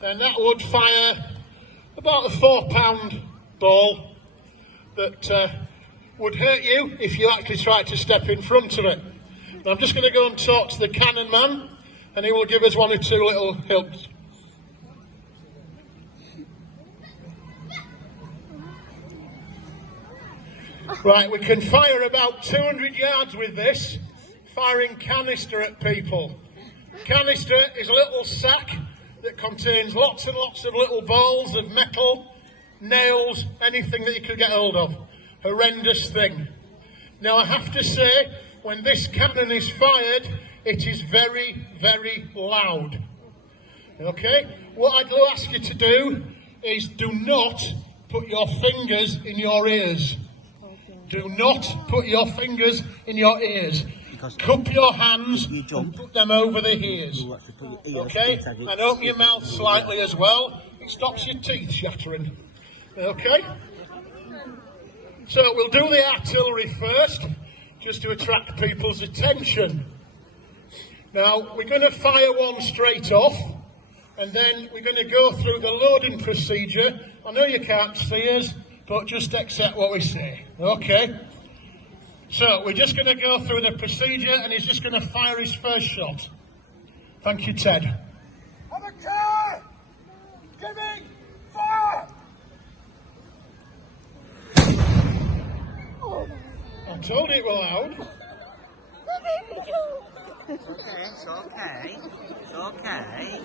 then that would fire about a 4-pound ball that would hurt you if you actually tried to step in front of it. Now I'm just going to go and talk to the cannon man, and he will give us one or two little hints. Right, we can fire about 200 yards with this, firing canister at people. Canister is a little sack that contains lots and lots of little balls of metal, nails, anything that you could get hold of. Horrendous thing. Now I have to say, when this cannon is fired, it is very, very loud. Okay? What I'd ask you to do is do not put your fingers in your ears. Do not put your fingers in your ears. Cup your hands and put them over the ears. Okay? And open your mouth slightly as well. It stops your teeth shattering. Okay? So we'll do the artillery first, just to attract people's attention. Now, we're going to fire one straight off, and then we're going to go through the loading procedure. I know you can't see us, but just accept what we say. Okay? So, we're just going to go through the procedure, and he's just going to fire his first shot. Thank you, Ted. Have a care! Giving fire! I told you it was loud. It's okay, it's okay. It's okay.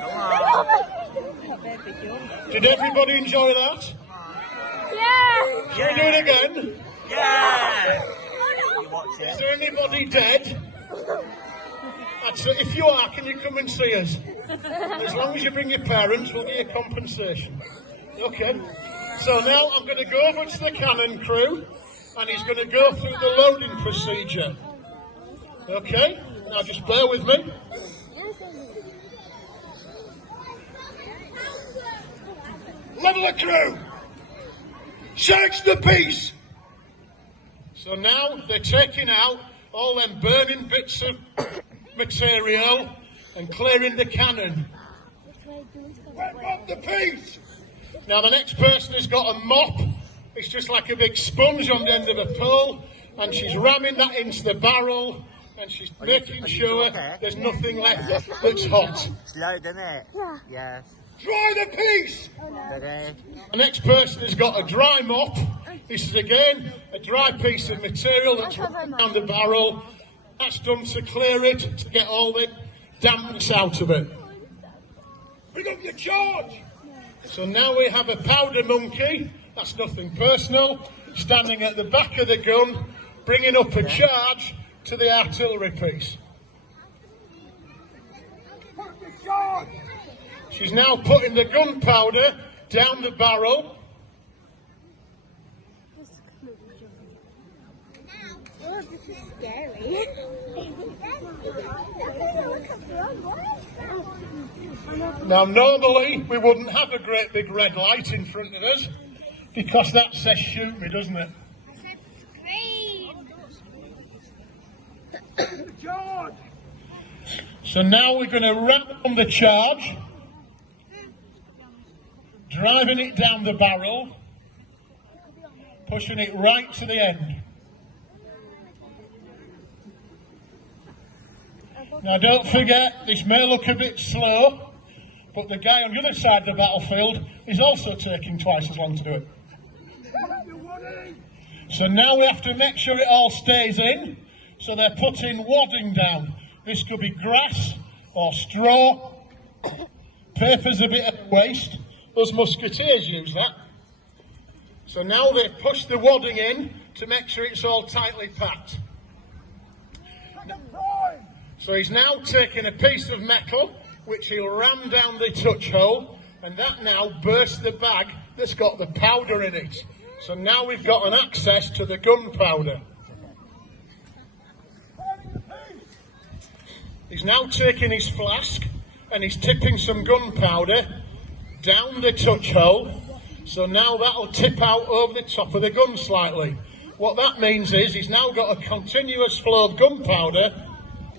Come on. Did everybody enjoy that? Yeah! Shall we do it again? Yeah! You watch Is it. there anybody dead? If you are, can you come and see us? As long as you bring your parents, we'll give you compensation. Okay. So now I'm going to go over to the cannon crew, and he's going to go through the loading procedure. Okay? Now just bear with me. Level the crew! Search the piece! So now they're taking out all them burning bits of material and clearing the cannon. Wet mop the piece! Now the next person has got a mop. It's just like a big sponge on the end of a pole, and she's ramming that into the barrel, and she's making sure there's nothing left that's hot. Slow, isn't it? Yeah. Yes. Dry the piece! Ready? The next person has got a dry mop. This is again a dry piece of material that's around the barrel. That's done to clear it, to get all the dampness out of it. Bring up your charge! So now we have a powder monkey, that's nothing personal, standing at the back of the gun, bringing up a charge to the artillery piece. Put the charge! She's now putting the gunpowder down the barrel. Oh, this is scary. Now normally we wouldn't have a great big red light in front of us because that says shoot me, doesn't it? I said scream. Charge! So now we're going to ramp on the charge, driving it down the barrel, pushing it right to the end. Now don't forget, this may look a bit slow, but the guy on the other side of the battlefield is also taking twice as long to do it. So now we have to make sure it all stays in, so they're putting wadding down. This could be grass or straw. Paper's a bit of waste. Us musketeers use that. So now they push the wadding in to make sure it's all tightly packed. So he's now taking a piece of metal, which he'll ram down the touch hole, and that now bursts the bag that's got the powder in it. So now we've got an access to the gunpowder. He's now taking his flask and he's tipping some gunpowder down the touch hole. So now that'll tip out over the top of the gun slightly. What that means is he's now got a continuous flow of gunpowder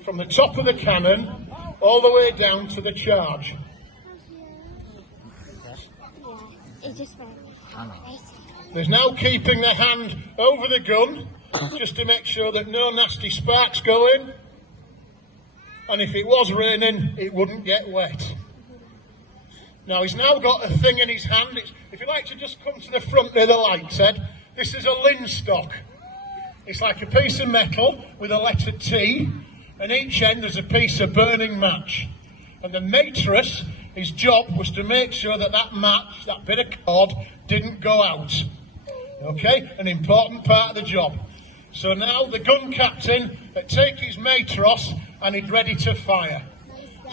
from the top of the cannon all the way down to the charge. It's just very I know. There's now keeping the hand over the gun, just to make sure that no nasty sparks go in. And if it was raining, it wouldn't get wet. Now he's now got a thing in his hand. If you like to just come to the front near the light, Ed, this is a linstock. It's like a piece of metal with a letter T, and each end there's a piece of burning match. And the matron, his job was to make sure that that match, that bit of cord, didn't go out. Okay, an important part of the job. So now the gun captain would take his matros and he's ready to fire.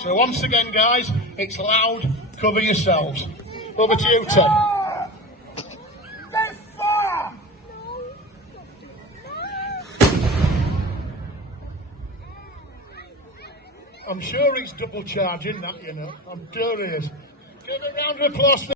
So once again, guys, it's loud. Cover yourselves. Over to you, Tom. Fire! Let's fire! I'm sure he's double charging that, you know. I'm sure he is. Give a round of applause.